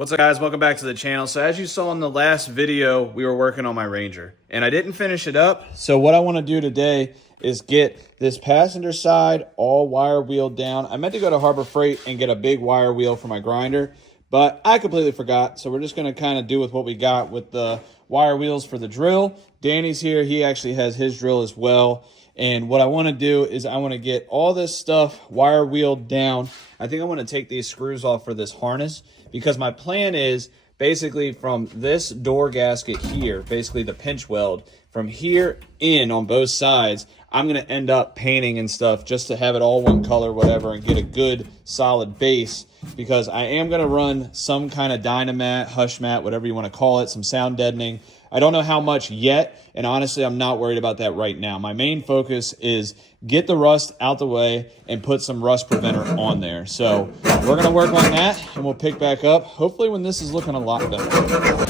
What's up, guys? Welcome back to the channel. So as you saw in the last video, we were working on my Ranger and I didn't finish it up. So what I want to do today is get this passenger side all wire wheeled down. I meant to go to Harbor Freight and get a big wire wheel for my grinder, but I completely forgot. So we're just going to kind of do with what we got with the wire wheels for the drill. Danny's here. He actually has his drill as well. And what I want to do is I want to get all this stuff wire wheeled down. I think I want to take these screws off for this harness because my plan is basically from this door gasket here, basically the pinch weld, from here in on both sides, I'm going to end up painting and stuff just to have it all one color, whatever, and get a good solid base, because I am going to run some kind of Dynamat, hush mat, whatever you want to call it, some sound deadening. I don't know how much yet, and honestly, I'm not worried about that right now. My main focus is get the rust out the way and put some rust preventer on there. So we're going to work on that, and we'll pick back up, hopefully when this is looking a lot better.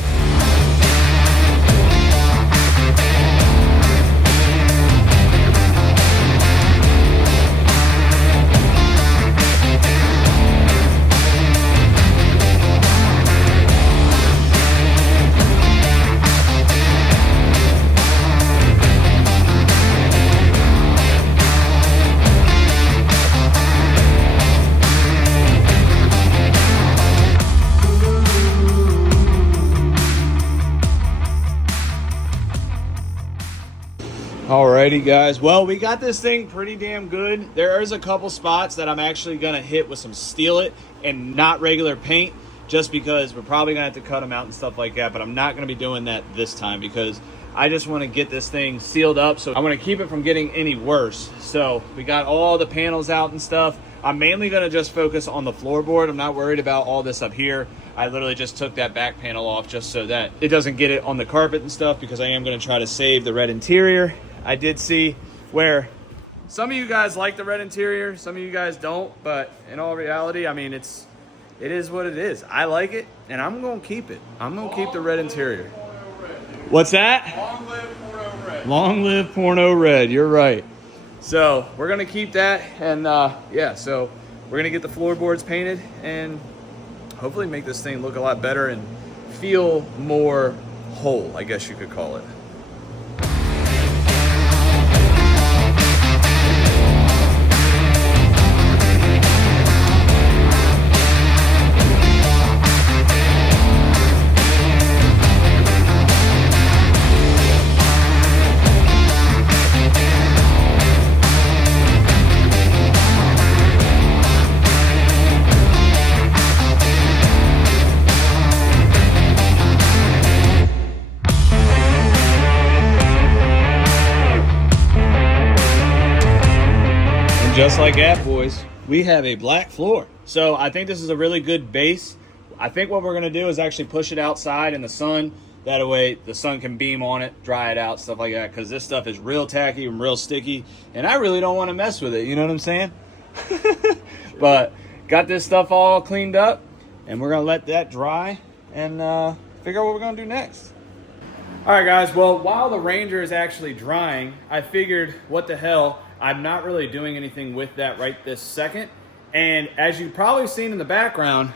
Alrighty, guys, well, we got this thing pretty damn good. There is a couple spots that I'm actually gonna hit with some Steel It and not regular paint, just because we're probably gonna have to cut them out and stuff like that, but I'm not gonna be doing that this time because I just want to get this thing sealed up, so I want to keep it from getting any worse. So we got all the panels out and stuff. I'm mainly gonna just focus on the floorboard. I'm not worried about all this up here. I literally just took that back panel off just so that it doesn't get it on the carpet and stuff, because I am gonna try to save the red interior. I did see where some of you guys like the red interior, some of you guys don't, but in all reality, I mean, it is what it is. I like it, and I'm gonna keep it. I'm gonna keep the red interior. What's that? Long live porno red. Long live porno red, you're right. So we're gonna keep that, and yeah, so we're gonna get the floorboards painted and hopefully make this thing look a lot better and feel more whole, I guess you could call it. Just like that, boys, we have a black floor. So I think this is a really good base. I think what we're gonna do is actually push it outside in the sun. That way the sun can beam on it, dry it out, stuff like that, because this stuff is real tacky and real sticky, and I really don't want to mess with it, you know what I'm saying? But got this stuff all cleaned up, and we're gonna let that dry and figure out what we're gonna do next. All right, guys, well, while the Ranger is actually drying, I figured, what the hell, I'm not really doing anything with that right this second. And as you've probably seen in the background,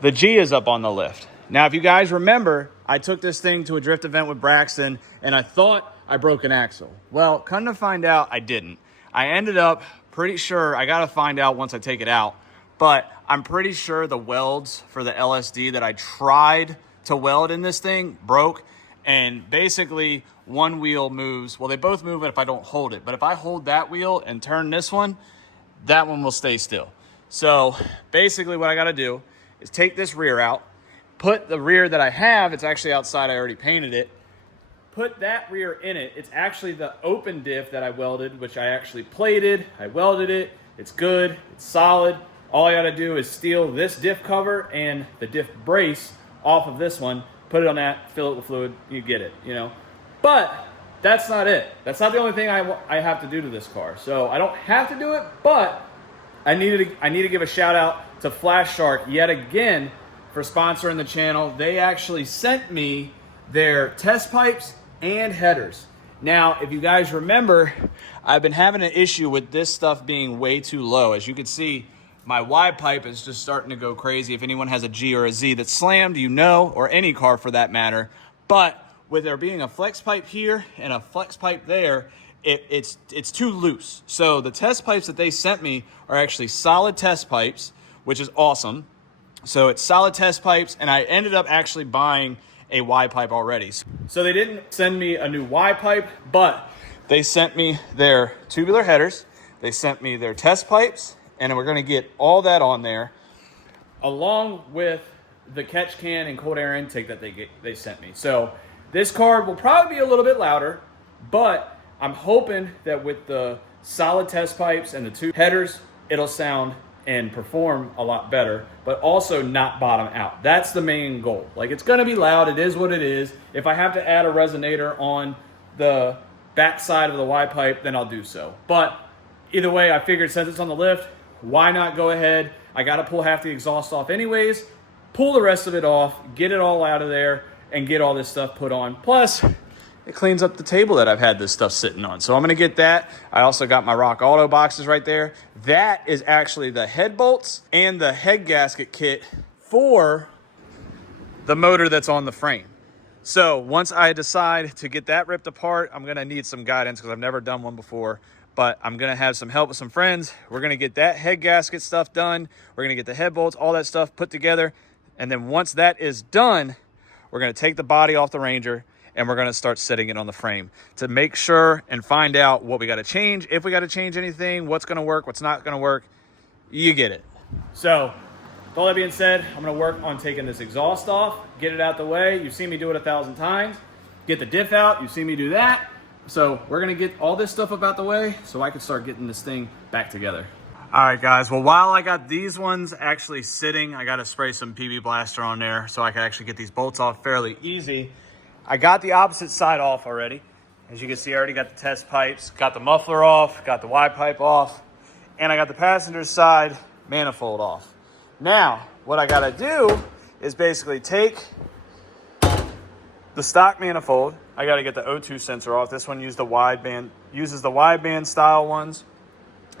the G is up on the lift. Now, if you guys remember, I took this thing to a drift event with Braxton and I thought I broke an axle. Well, come to find out, I didn't. I ended up pretty sure, I gotta find out once I take it out, but I'm pretty sure the welds for the LSD that I tried to weld in this thing broke. And basically one wheel moves, well, they both move if I don't hold it, but if I hold that wheel and turn this one, that one will stay still. So basically what I gotta do is take this rear out, put the rear that I have, it's actually outside, I already painted it, put that rear in it. It's actually the open diff that I welded, which I actually plated, I welded it, it's good, it's solid. All I gotta do is steal this diff cover and the diff brace off of this one, put it on that, fill it with fluid, you get it, you know. But that's not it. That's not the only thing I have to do to this car. So I don't have to do it, but I need to give a shout out to Flash Shark yet again for sponsoring the channel. They actually sent me their test pipes and headers. Now, if you guys remember, I've been having an issue with this stuff being way too low. As you can see, my Y pipe is just starting to go crazy. If anyone has a G or a Z that's slammed, you know, or any car for that matter. But with there being a flex pipe here and a flex pipe there, it's too loose. So the test pipes that they sent me are actually solid test pipes, which is awesome. So it's solid test pipes, and I ended up actually buying a Y pipe already. So they didn't send me a new Y pipe, but they sent me their tubular headers, they sent me their test pipes, and we're gonna get all that on there, along with the catch can and cold air intake that they sent me. So this car will probably be a little bit louder, but I'm hoping that with the solid test pipes and the two headers, it'll sound and perform a lot better, but also not bottom out. That's the main goal. Like, it's gonna be loud, it is what it is. If I have to add a resonator on the back side of the Y pipe, then I'll do so. But either way, I figured since it's on the lift, why not go ahead? I gotta pull half the exhaust off anyways, pull the rest of it off, get it all out of there, and get all this stuff put on. Plus, it cleans up the table that I've had this stuff sitting on. So I'm gonna get that. I also got my Rock Auto boxes right there. That is actually the head bolts and the head gasket kit for the motor that's on the frame. So once I decide to get that ripped apart, I'm gonna need some guidance because I've never done one before, but I'm gonna have some help with some friends. We're gonna get that head gasket stuff done. We're gonna get the head bolts, all that stuff put together. And then once that is done, we're gonna take the body off the Ranger and we're gonna start setting it on the frame to make sure and find out what we gotta change, if we gotta change anything, what's gonna work, what's not gonna work. You get it. So, with all that being said, I'm gonna work on taking this exhaust off, get it out the way. You've seen me do it 1,000 times. Get the diff out, you've seen me do that. So we're gonna get all this stuff up out the way so I can start getting this thing back together. All right, guys, well, while I got these ones actually sitting, I gotta spray some PB Blaster on there so I can actually get these bolts off fairly easy. I got the opposite side off already. As you can see, I already got the test pipes, got the muffler off, got the Y pipe off, and I got the passenger side manifold off. Now, what I gotta do is basically take the stock manifold. I gotta get the O2 sensor off. This one uses the wideband style ones.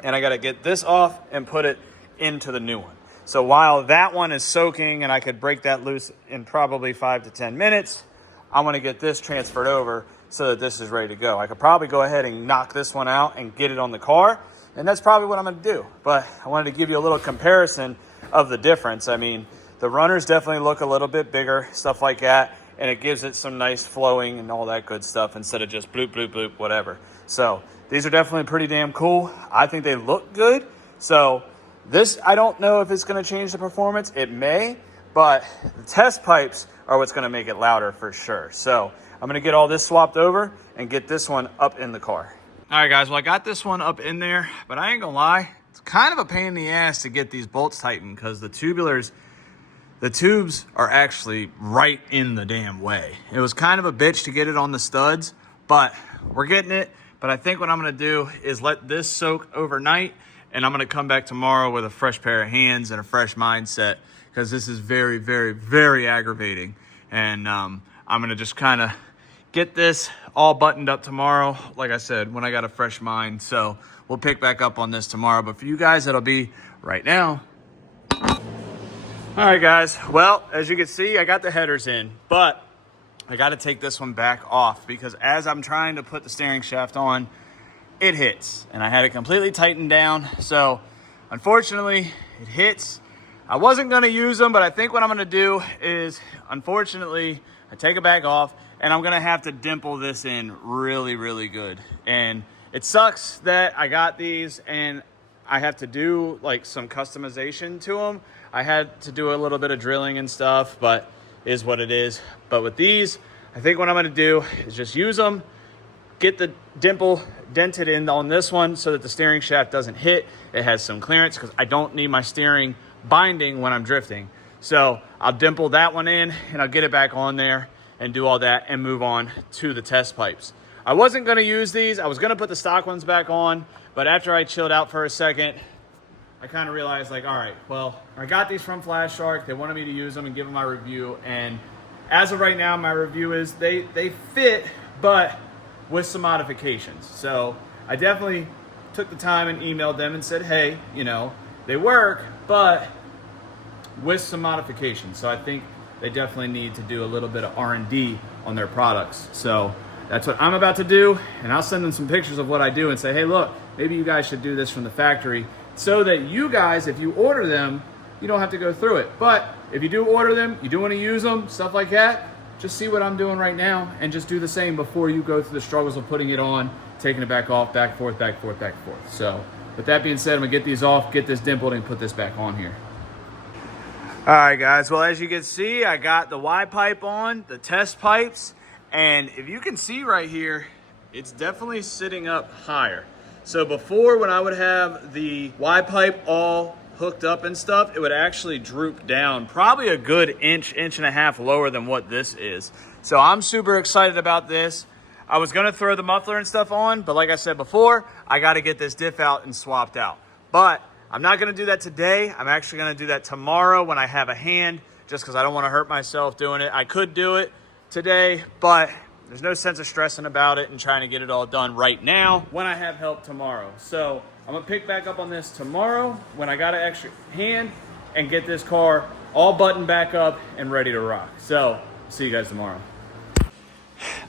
And I gotta get this off and put it into the new one. So while that one is soaking and I could break that loose in probably 5 to 10 minutes, I'm gonna get this transferred over so that this is ready to go. I could probably go ahead and knock this one out and get it on the car, and that's probably what I'm gonna do. But I wanted to give you a little comparison of the difference. I mean, the runners definitely look a little bit bigger, stuff like that, and it gives it some nice flowing and all that good stuff instead of just bloop, bloop, bloop, whatever. So these are definitely pretty damn cool. I think they look good. So this, I don't know if it's gonna change the performance. It may, but the test pipes are what's gonna make it louder for sure. So I'm gonna get all this swapped over and get this one up in the car. All right, guys, well, I got this one up in there, but I ain't gonna lie, it's kind of a pain in the ass to get these bolts tightened because the tubes are actually right in the damn way. It was kind of a bitch to get it on the studs, but we're getting it. But I think what I'm gonna do is let this soak overnight, and I'm gonna come back tomorrow with a fresh pair of hands and a fresh mindset, because this is very, very, very aggravating. And I'm gonna just kind of get this all buttoned up tomorrow, like I said, when I got a fresh mind. So we'll pick back up on this tomorrow. But for you guys, it'll be right now. All right, guys. Well, as you can see, I got the headers in, but I got to take this one back off because as I'm trying to put the steering shaft on, it hits. And I had it completely tightened down. So unfortunately, it hits. I wasn't going to use them, but I think what I'm going to do is, unfortunately, I take it back off and I'm going to have to dimple this in really, really good. And it sucks that I got these and I have to do like some customization to them. I had to do a little bit of drilling and stuff, but is what it is. But with these, I think what I'm gonna do is just use them, get the dimple dented in on this one so that the steering shaft doesn't hit. It has some clearance because I don't need my steering binding when I'm drifting. So I'll dimple that one in and I'll get it back on there and do all that and move on to the test pipes. I wasn't gonna use these. I was gonna put the stock ones back on, but after I chilled out for a second, I kind of realized like, all right, well, I got these from Flash Shark. They wanted me to use them and give them my review. And as of right now, my review is they fit, but with some modifications. So I definitely took the time and emailed them and said, hey, you know, they work, but with some modifications. So I think they definitely need to do a little bit of R&D on their products. So that's what I'm about to do, and I'll send them some pictures of what I do and say, hey, look, maybe you guys should do this from the factory so that you guys, if you order them, you don't have to go through it. But if you do order them, you do want to use them, stuff like that, just see what I'm doing right now and just do the same before you go through the struggles of putting it on, taking it back off, back and forth, back and forth, back and forth. So with that being said, I'm gonna get these off, get this dimpled, and put this back on here. All right, guys, well, as you can see, I got the Y pipe on, the test pipes, and if you can see right here, it's definitely sitting up higher. So before, when I would have the Y pipe all hooked up and stuff, it would actually droop down probably a good inch, inch and a half lower than what this is. So I'm super excited about this. I was gonna throw the muffler and stuff on, but like I said before, I gotta get this diff out and swapped out. But I'm not gonna do that today. I'm actually gonna do that tomorrow when I have a hand, just because I don't wanna hurt myself doing it. I could do it today, but there's no sense of stressing about it and trying to get it all done right now when I have help tomorrow. So I'm gonna pick back up on this tomorrow when I got an extra hand and get this car all buttoned back up and ready to rock. So see you guys tomorrow.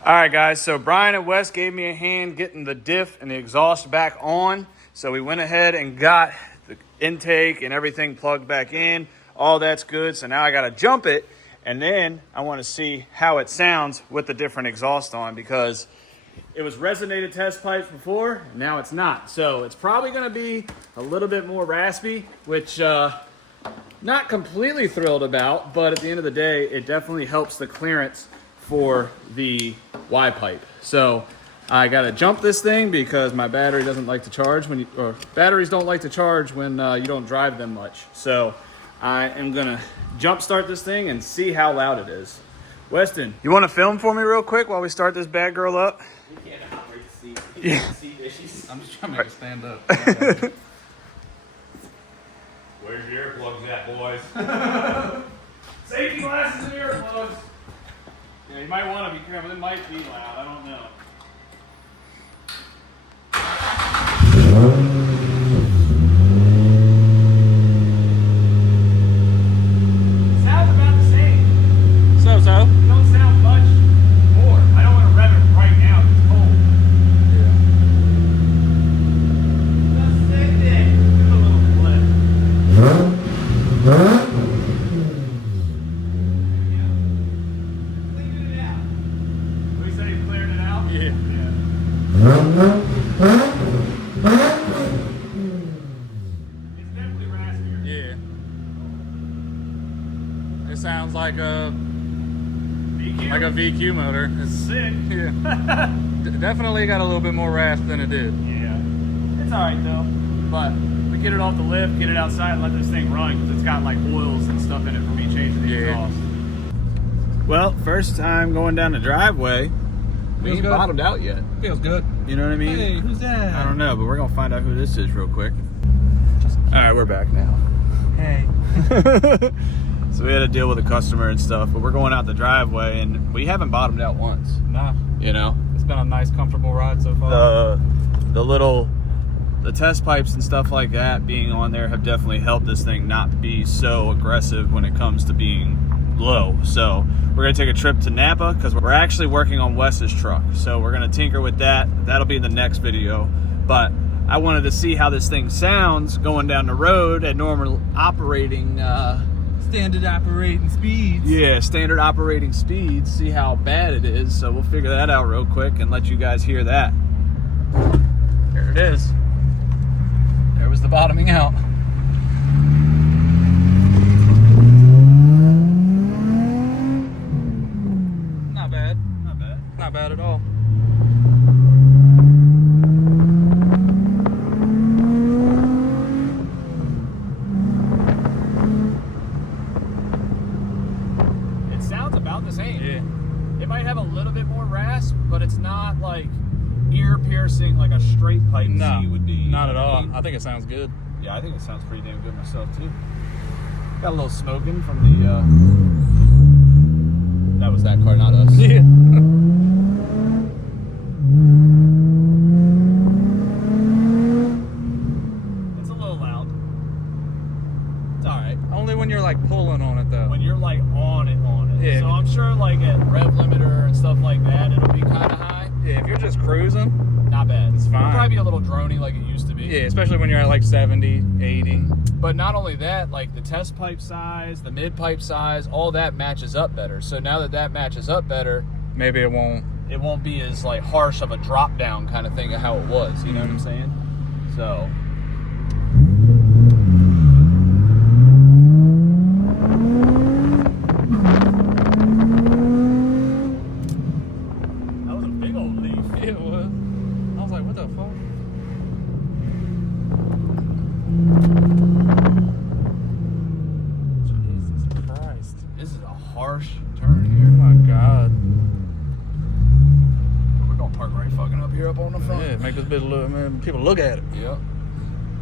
All right, guys, so Brian and Wes gave me a hand getting the diff and the exhaust back on. So we went ahead and got the intake and everything plugged back in. All that's good. So now I got to jump it, and then I want to see how it sounds with the different exhaust on, because it was resonated test pipes before, now it's not. So it's probably going to be a little bit more raspy, which not completely thrilled about, but at the end of the day, it definitely helps the clearance for the Y pipe. So I got to jump this thing because my battery doesn't like to charge when batteries don't like to charge when you don't drive them much. So I am going to jump start this thing and see how loud it is. Weston, you want to film for me real quick while we start this bad girl up? We can't operate the seat. Yeah. Seat issues. I'm just trying to make it stand up. Where's your earplugs at, boys? Safety glasses and earplugs. Yeah, you might want to be careful. It might be loud. I don't know. Sounds about the same. So. It don't sound much more. I don't want to rev it right now. It's cold. Yeah. The same thing. Give it a little flip. It's definitely raspier. Yeah. It sounds like a VQ motor. It's Sick. Yeah. Definitely got a little bit more rasp than it did. Yeah. It's alright though. But we get it off the lift, get it outside, and let this thing run, because it's got like oils and stuff in it for me changing the exhaust. Well, first time going down the driveway. We ain't bottomed out yet. Feels good. You know what I mean? Hey, who's that? I don't know, but we're gonna find out who this is real quick. All right, we're back now. Hey. So we had to deal with a customer and stuff, but we're going out the driveway, and we haven't bottomed out once. Nah. You know? It's been a nice, comfortable ride so far. The test pipes and stuff like that being on there have definitely helped this thing not be so aggressive when it comes to being low. So we're gonna take a trip to Napa because we're actually working on Wes's truck. So we're gonna tinker with that. That'll be in the next video. But I wanted to see how this thing sounds going down the road at normal operating Standard operating speeds. yeah, standard operating speeds, see how bad it is. So we'll figure that out real quick and let you guys hear that. There it is. There was the bottoming out. Not bad. Not bad. Not bad at all. It sounds about the same. Yeah. It might have a little bit more rasp, but it's not like ear piercing like a straight pipe No, C would be. not at all. I think it sounds good. Yeah, I think it sounds pretty damn good myself too. Got a little smoking from the that was that car, not us. Yeah. It's a little loud. sure like at rev limiter and stuff like that, it'll be kind of high. Yeah, if you're just cruising, not bad. It's fine. It'll probably be a little drony like it used to be. Yeah, especially when you're at like 70, 80. But not only that, like the test pipe size, the mid pipe size, all that matches up better. So now that that matches up better, Maybe it won't. it won't be as like harsh of a drop down kind of thing of how it was. You know what I'm saying? So. That was a big old leaf. It was. I was like, what the fuck? Jesus Christ. This is a harsh turn Oh here. my God. We're gonna park right fucking up here up on the front. Yeah, make this bitch look, man. People look at it. Yep.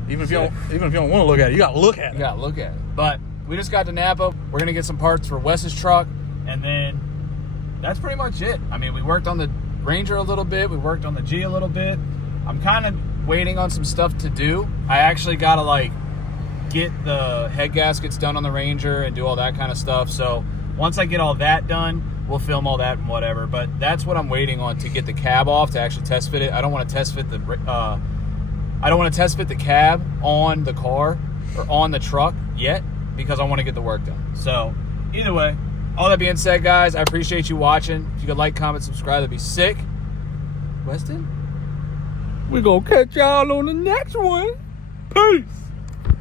Even if you don't want to look at it, you gotta look at You it. gotta look at it. But we just got to Napa. We're gonna get some parts for Wes's truck, and then that's pretty much it. I mean, we worked on the Ranger a little bit. We worked on the G a little bit. I'm kind of waiting on some stuff to do. I actually gotta like get the head gaskets done on the Ranger and do all that kind of stuff. So once I get all that done, we'll film all that and whatever. But that's what I'm waiting on to get the cab off to actually test fit it. I don't want to test fit the cab on the car or on the truck yet because I want to get the work done. So either way, all that being said, guys, I appreciate you watching. If you could like, comment, subscribe, that'd be sick. Weston? We're gonna catch y'all on the next one. Peace.